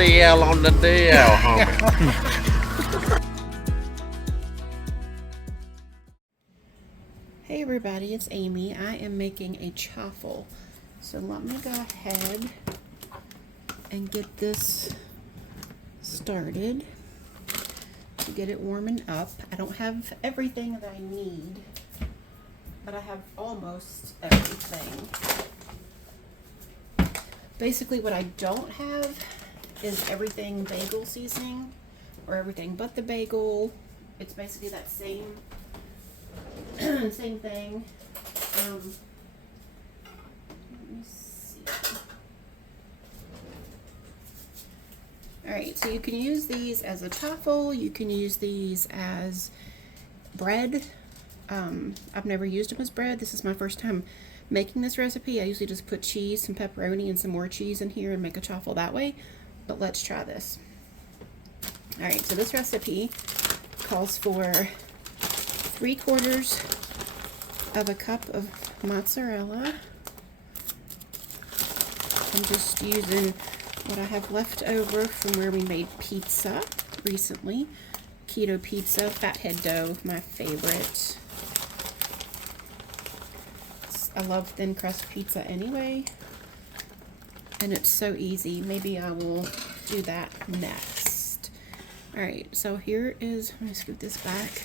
CL on the deal, homie. Hey everybody, it's Amy. I am making a chaffle. So let me go ahead and get this started to get it warming up. I don't have everything that I need, but I have almost everything. Basically what I don't have is Everything Bagel Seasoning, or Everything But the Bagel. It's basically that same thing. Let me see. Alright, so you can use these as a chaffle, you can use these as bread. I've never used them as bread. This is my first time making this recipe. I usually just put cheese, some pepperoni, and some more cheese in here and make a chaffle that way. But let's try this. Alright, so this recipe calls for 3/4 of a cup of mozzarella. I'm just using what I have left over from where we made pizza recently. Keto pizza, fathead dough, my favorite. I love thin crust pizza anyway, and it's so easy. Maybe I will do that next. Alright, so here is, let me scoot this back.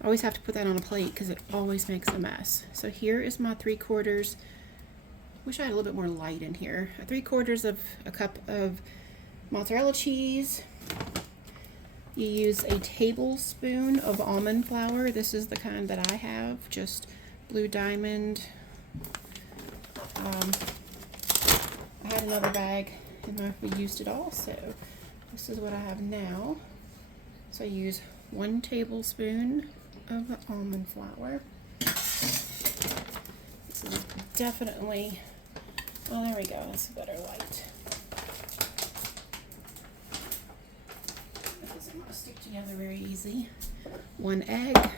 I always have to put that on a plate because it always makes a mess. So here is my 3/4. Wish I had a little bit more light in here. 3/4 of a cup of mozzarella cheese. You use a tablespoon of almond flour. This is the kind that I have, just Blue Diamond. I had another bag and we used it all, so this is what I have now. So I use 1 tablespoon of the almond flour. This is definitely, oh there we go, that's a better light. That doesn't want to stick together very easy. 1 egg.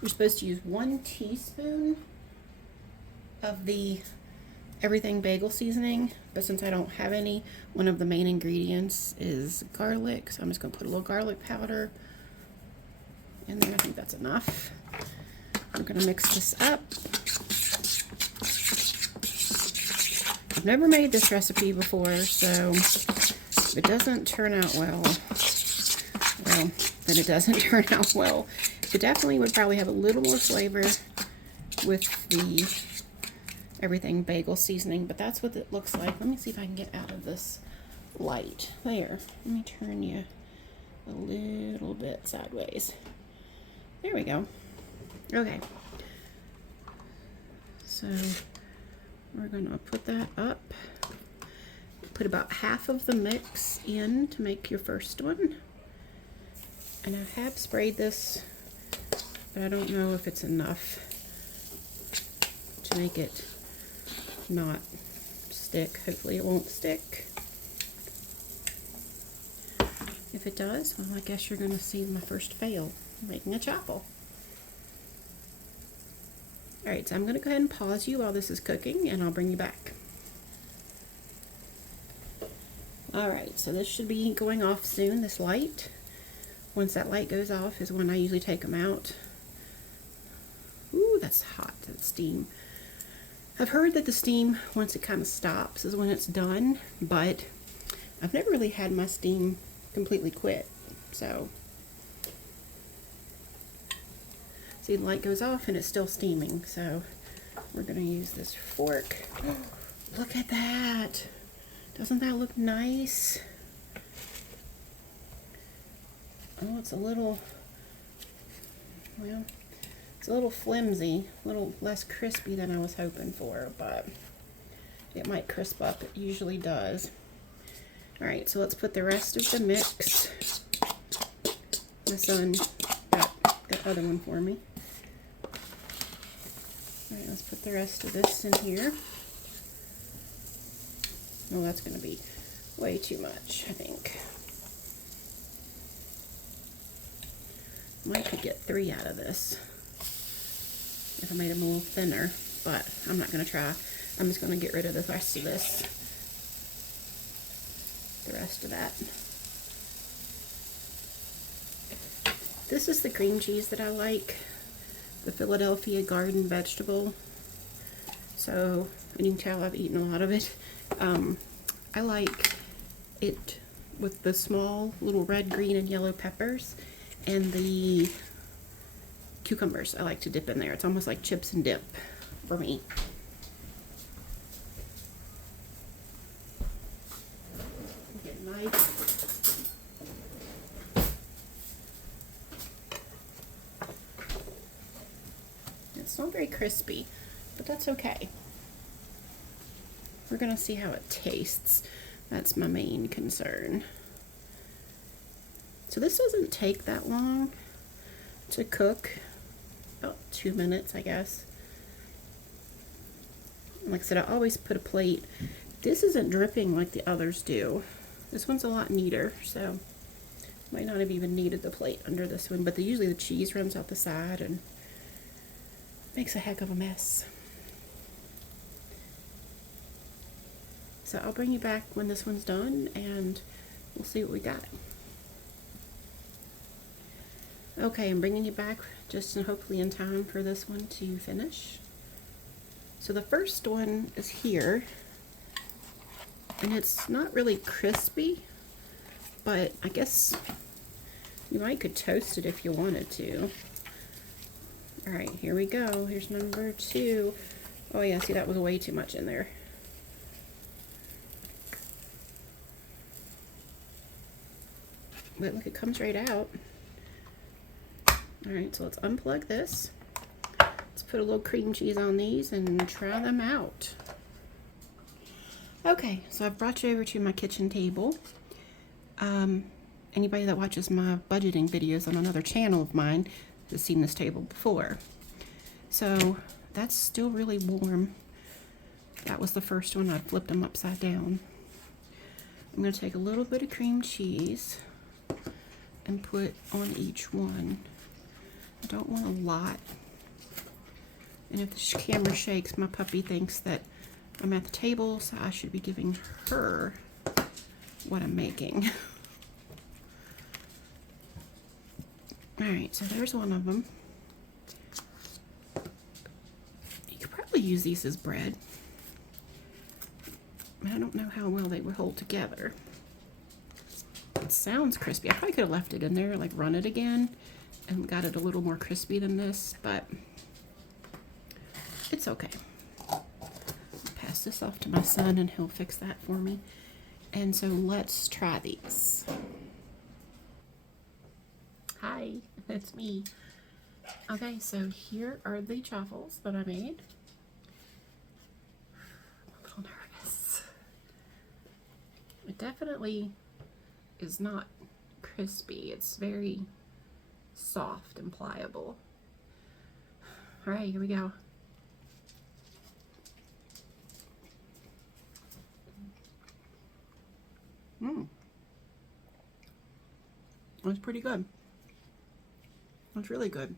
You're supposed to use 1 teaspoon of the Everything Bagel Seasoning, but since I don't have any, one of the main ingredients is garlic, so I'm just going to put a little garlic powder in there. I think that's enough. We're going to mix this up. I've never made this recipe before, so if it doesn't turn out well, then it doesn't turn out well. It definitely would probably have a little more flavor with the Everything Bagel Seasoning, but that's what it looks like. Let me see if I can get out of this light. There. Let me turn you a little bit sideways. There we go. Okay. So we're going to put that up. Put about half of the mix in to make your first one. And I have sprayed this, but I don't know if it's enough to make it not stick. Hopefully it won't stick. If it does, well, I guess you're going to see my first fail making a chaffle. Alright, so I'm going to go ahead and pause you while this is cooking, and I'll bring you back. Alright, so this should be going off soon, this light. Once that light goes off is when I usually take them out. Ooh, that's hot, that steam. I've heard that the steam, once it kind of stops, is when it's done, but I've never really had my steam completely quit. So, see, the light goes off and it's still steaming, so we're going to use this fork. Look at that! Doesn't that look nice? Oh, it's a little, well, it's a little flimsy, a little less crispy than I was hoping for, but it might crisp up. It usually does. Alright, so let's put the rest of the mix. My son got the other one for me. Alright, let's put the rest of this in here. Oh, that's going to be way too much, I think. Might could get 3 out of this if I made them a little thinner, but I'm not going to try. I'm just going to get rid of the rest of this. The rest of that. This is the cream cheese that I like. The Philadelphia Garden Vegetable. So, and you can tell I've eaten a lot of it. I like it with the small little red, green, and yellow peppers and the cucumbers I like to dip in there. It's almost like chips and dip for me. Get a knife. It's not very crispy, but that's okay. We're gonna see how it tastes. That's my main concern. So this doesn't take that long to cook. About 2 minutes, I guess. Like I said, I always put a plate. This isn't dripping like the others do. This one's a lot neater, so might not have even needed the plate under this one, but usually the cheese runs out the side and makes a heck of a mess. So I'll bring you back when this one's done and we'll see what we got. Okay, I'm bringing you back just hopefully in time for this one to finish. So the first one is here, and it's not really crispy, but I guess you might could toast it if you wanted to. All right, here we go. Here's number 2. Oh yeah, see, that was way too much in there. But look, it comes right out. All right, so let's unplug this. Let's put a little cream cheese on these and try them out. Okay, so I've brought you over to my kitchen table. Anybody that watches my budgeting videos on another channel of mine has seen this table before. So that's still really warm. That was the first one. I flipped them upside down. I'm going to take a little bit of cream cheese and put on each one. I don't want a lot. And if the camera shakes, my puppy thinks that I'm at the table, so I should be giving her what I'm making. Alright, so there's one of them. You could probably use these as bread. I don't know how well they would hold together. It sounds crispy. I probably could have left it in there, like run it again, and got it a little more crispy than this, but it's okay. I'll pass this off to my son and he'll fix that for me. And so let's try these. Hi, it's me. Okay, so here are the chaffles that I made. I'm a little nervous. It definitely is not crispy. It's very soft and pliable. All right, here we go. That's pretty good. That's really good.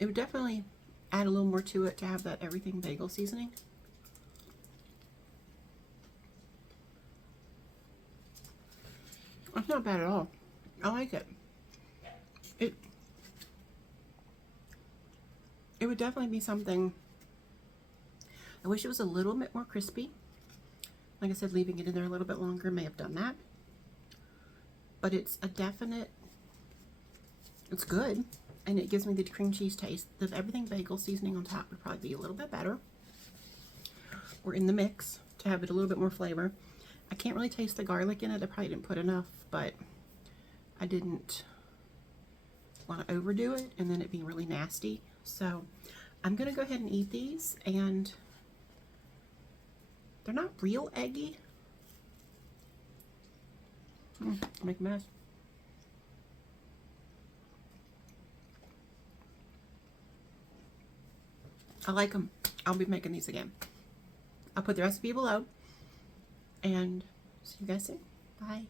It would definitely add a little more to it to have that Everything Bagel Seasoning. That's not bad at all. I like it. It would definitely be something. I wish it was a little bit more crispy. Like I said, leaving it in there a little bit longer may have done that. But it's a definite, it's good. And it gives me the cream cheese taste. The Everything Bagel Seasoning on top would probably be a little bit better. Or in the mix to have it a little bit more flavor. I can't really taste the garlic in it. I probably didn't put enough, but I didn't want to overdo it and then it be really nasty. So I'm going to go ahead and eat these, and they're not real eggy. Make a mess. I like them. I'll be making these again. I'll put the recipe below, and see you guys soon. Bye.